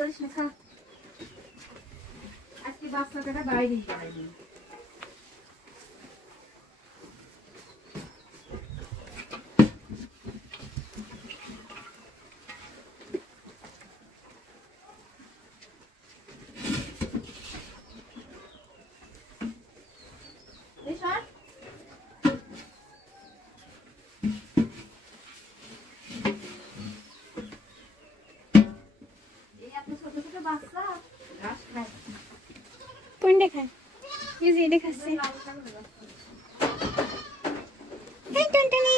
করিস না, খা। আজকে বাচ্চাটা বাইরেই যায়নি। কোনটা খায়? এই যে এটা খাচ্ছে। এই টুনটুনি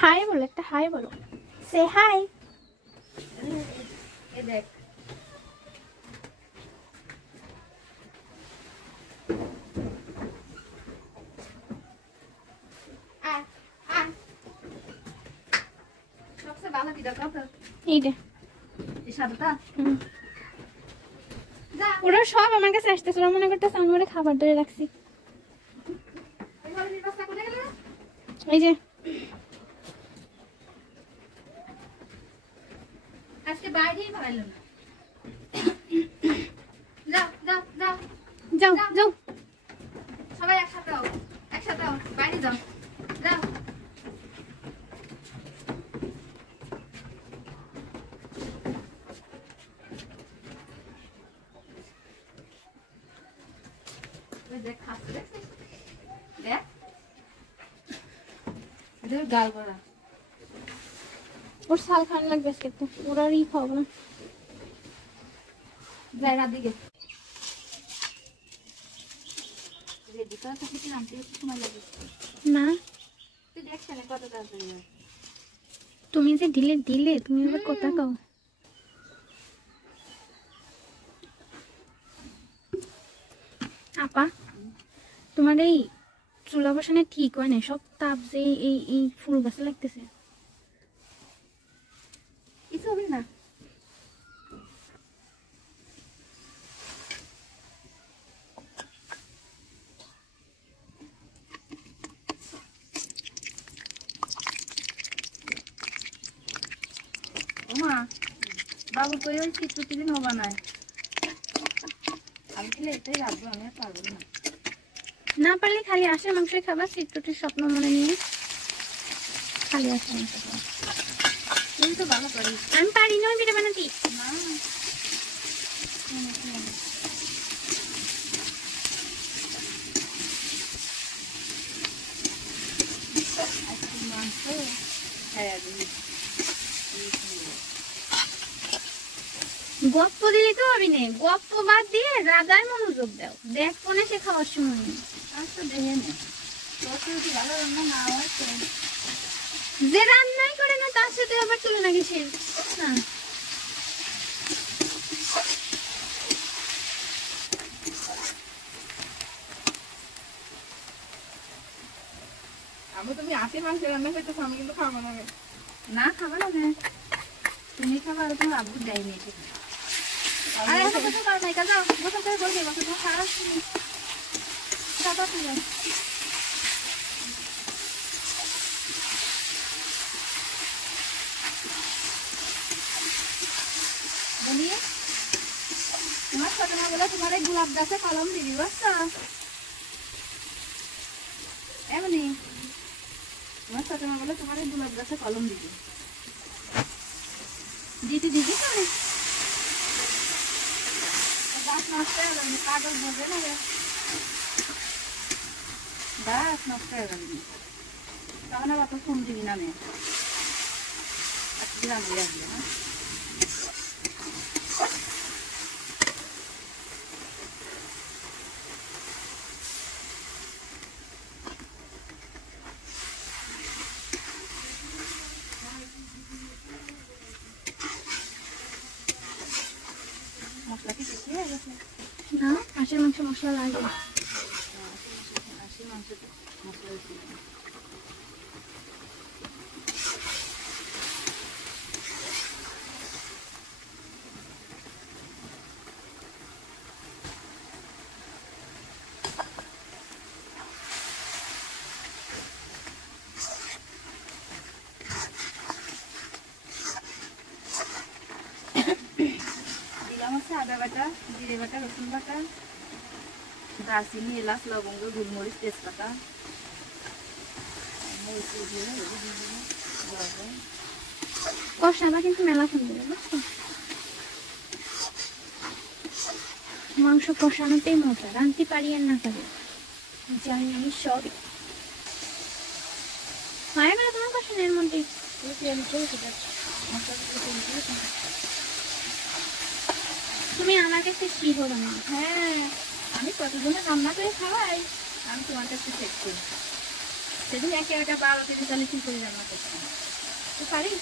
হাই বলো, একটা হাই বলো, সে হাই। এ দেখ সবচেয়ে ভালো কি দাও তো? এইটা এই সাদাটা? ওরা সব আমার কাছে আসতেছে, ওরা মনে করতেছে আমি ওরা খাবার ধরে রাখছি। এই যে আজকে বাইরেই ভালো না। যাও যাও যাও যাও যাও, সবাই একসাথে হও, একসাথে হও, বাইরে যাও, যাও। দেখ খাচ্ছে, দেখছিস? দেখ এটা গাল ভরা। ওর শাল খান লাগবে আজকে, তো ওরা আর ই খাবো না। যাই রাত দিকে রেডি করা থাকলে কি আনতে একটু সময় লাগে না? তুই দেখছ না কত তাড়াতাড়ি হয়। তুমি যে দিলে দিলে, তুমি এবার কথা কও। আপা তোমার এই চুলা বসানো ঠিক হয় না, সব তাপ যে এই এই ফুল গাছে লাগতেছে। কিছু হবে না। ওমা বাবু কই ওই শীত প্রতিদিন হবা না। আমি খেলে এটাই রাখবো, আমি আর পারবো না। না পারলে খালি আসার মাংসই খাবার, চিত্রটির স্বপ্ন মনে নিয়ে খালি আসার মাংস খাবার। তুই তো ভালো পারিস। আমি পারি না পিঠা বানাতে। না মাংস হ্যাঁ গপ্প দিলে তো হবে না, গপ্প বাদ দিয়ে রাজায় মনোযোগ দাও। দেখ কোনে সে খাওয়ার সময় আচ্ছা দেখে নে তোর যদি ভালো রান্না না হয় তো যে রান্নাই করে না তার সাথে আবার তুলনা কিসের না। আমি তুমি আসে মাংস রান্না করতেছো, আমি কিন্তু খাবো না। না খাবো না, তুমি খাবো আর তোমার আব্বু দেয়নি। আরে এখন কথা কর নাই, কাজ গোসল করে বলবে গোসল তো খারাপ ছিল বলিয়ে তোমার সাথে না বলে তোমার এই গোলাপ গাছে কলম দিবি, বুঝছো? এমনি তোমার সাথে না বলে তোমার এই গোলাপ গাছে কলম দিবি। দিদি দিদি করে গাছ নষ্ট হয়ে যাবে, কাগজ বলবে না গাছ নষ্ট হয়ে যাবে, তখন আবার তো ফোন দিবি না মেয়ে গ্রাম দিয়ে আসবে না। মশলা কি বেশি হয়ে গেছে? না, হাঁসের মাংস মশলা লাগে। হাঁসের মাংস মশলা বেশি। আদা বাটা, জিরে বাটা, রসুন বাটা, দারচিনি, এলাচ, লবঙ্গ, গোলমরিচ, তেজপাতা, কষাবা কিন্তু মেলা সুন্দর বুঝছো, মাংস কষানোতেই মজা, রাঁধতে পারি আর না পারি জানি আমি সব হয় না তোমার কষানোর মধ্যে। তুমি আমার কাছে কি হলো না? হ্যাঁ, আমি কতজনে রান্না করে খাওয়াই, আমি তোমার কাছে চেক করি। সেদিন একে একা 12-13 কি করে রান্না করতাম, তো পারি।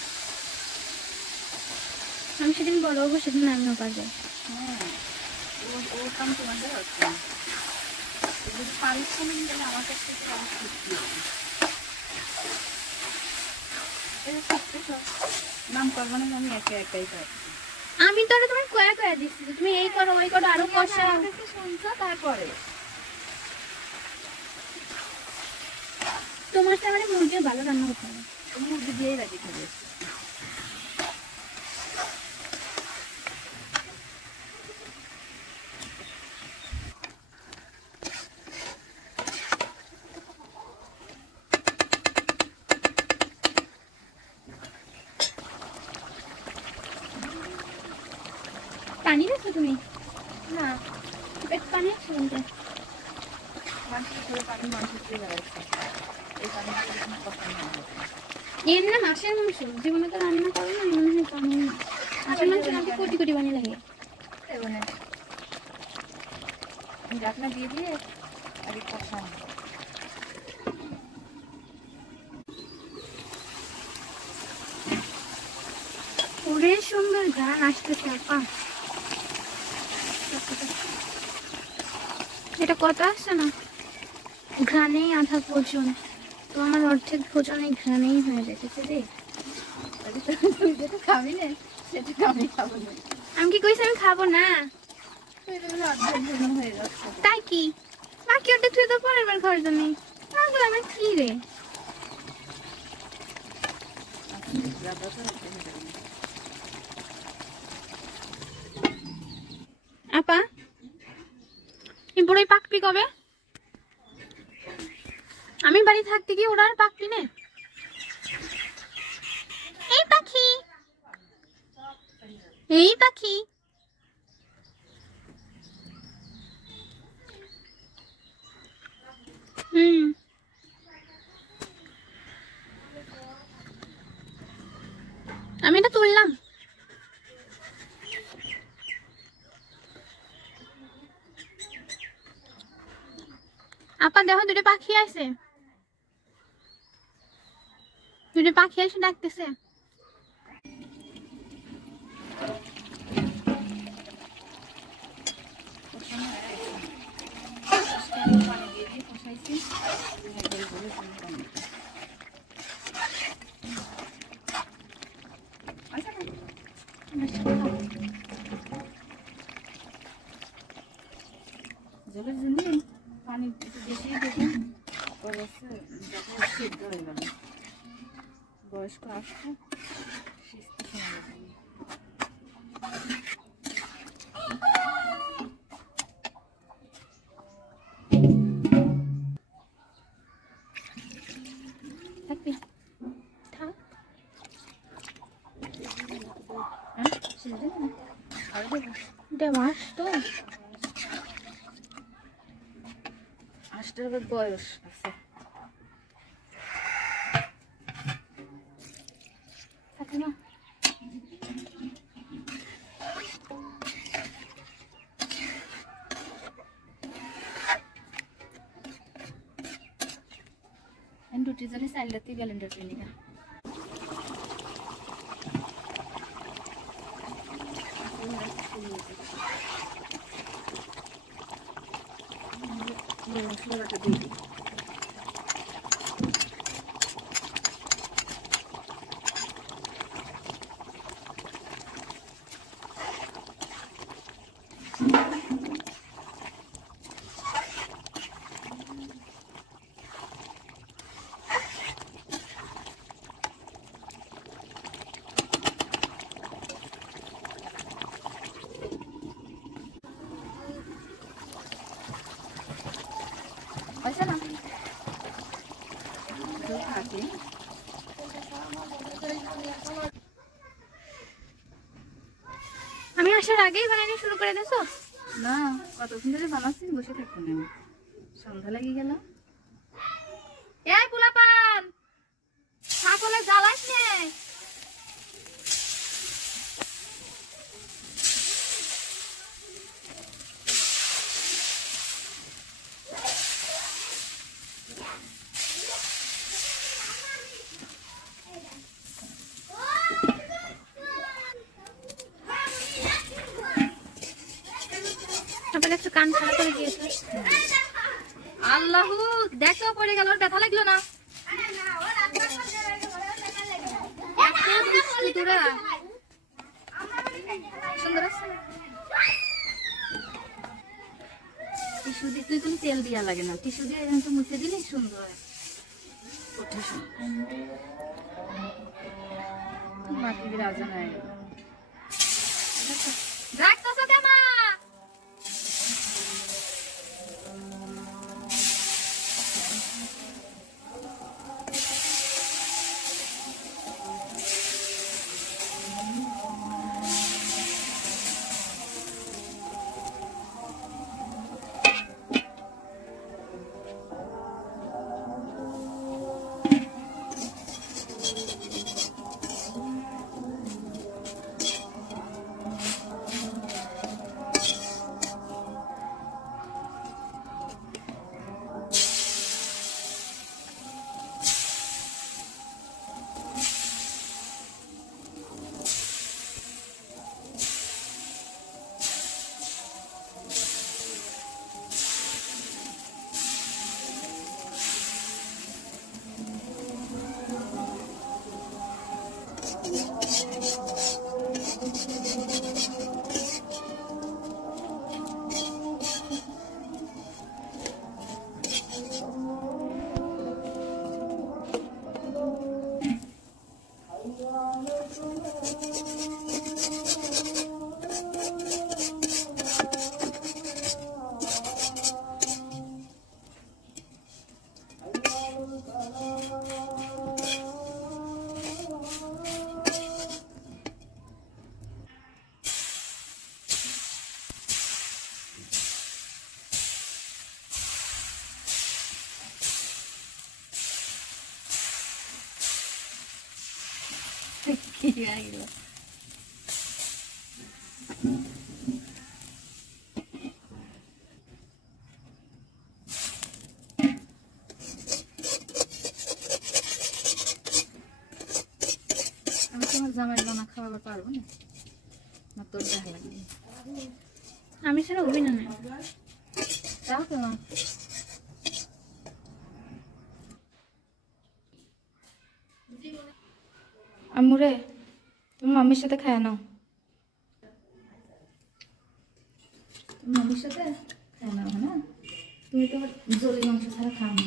আমি সেদিন বড় হবো, সেদিন আমিও পারবো। হ্যাঁ, ওর কাম তোমাদের হচ্ছে না। যদি পারিশ্রমিক গেলে আমার কাছ থেকে আমি শিখছি। নাম করবো না, আমি একে একাই পারি। আমি তো তোমার কয়া কয়া দিচ্ছি যে তুমি এই করো ওই করো আরো কষা। শুনছো তারপরে তোমার সাথে মানে মুরগিও ভালো রান্না করতে হবে, মুরগি দিয়েই রাজি খাবে। পানি দিচ্ছ তুমি? না, পেট পানি আছে বলতে মানুষের করে পানি মানুষের দিয়ে বেড়াচ্ছে, এই পানি দিয়ে পছন্দ হয়। এর না মাছের মাংস জীবনে তো রান্না করো না, মনে হয় পানি মাছের মাংস আমাকে কোটি কোটি পানি লাগে। ঢাকনা দিয়ে দিয়ে আগে কষান। ওরে সুন্দর গান আসতেছে আপা, এটা কত আসছে না, ঘ্রাণেই আধা ভোজন, তো আমার অর্ধেক ভোজন এই ঘ্রাণেই হয়ে যেতেছে রে। তুই যেটা খাবি না সেটা আমি খাবো না। আমি কি কইছি আমি খাবো না? হয়ে যাচ্ছে। তাই কি বাকি অর্ধেক তুই তো পরের বার খাওয়ার জন্য, আমার কি রে আপা, এই বড়ই পাকবি কবে? আমি বাড়ি থাকতে কি ওরা আর পাকবি না? এই পাখি, এই পাখি, আমি এটা তুললাম। আপা দেখো দুটো পাখি আছে, দুটো পাখি এসে ডাকতেছে। জলের জন্য পানি একটু বেশি দেখুন, যখন সিদ্ধ হয়ে গেল বয়স্ক আসতো সিস্তে সময় থাকবি থাক, দেবাস তো আসটার বয়স আছে। থাকে না। রুটি জানি চাইলেতে গ্যালেন্ডার কিনি না। মশলাটা দিয়ে দিই। আগেই বানানো শুরু করে দিছো? না, কতক্ষণ ধরে বানাচ্ছি, বসে থাকবো না আমি। সন্ধ্যা লাগিয়ে গেল। এই পোলাপান, সকলে জ্বালাস নে। তারপরে একটু কান খারাপ করে দিয়েছে। আল্লাহু, দেখো পড়ে গেল, ওর ব্যথা লাগলো না? সুন্দর আছে। টিস্যু দিয়ে, তুই কোনো তেল দিয়া লাগে না, টিস্যু দিয়ে এরকম তো মুছে দিলে সুন্দর মাটি রাজা নাই রাখতেছো কেমা। আমি তোমার জামাই বানা খাওয়াবার পারবো না, না তোর দেখা লাগবে। আমি সেটা অভিনা নাই। তাও তো আম্মুরে, তুমি মামির সাথে খায় নাও, তুমি মামির সাথে খায় নাও। হ্যাঁ, তুমি তো জলি মাংস ছাড়া খাও না।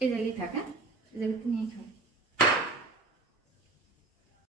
এই জায়গায় থাকা, এই জায়গাতে নিয়ে খাও।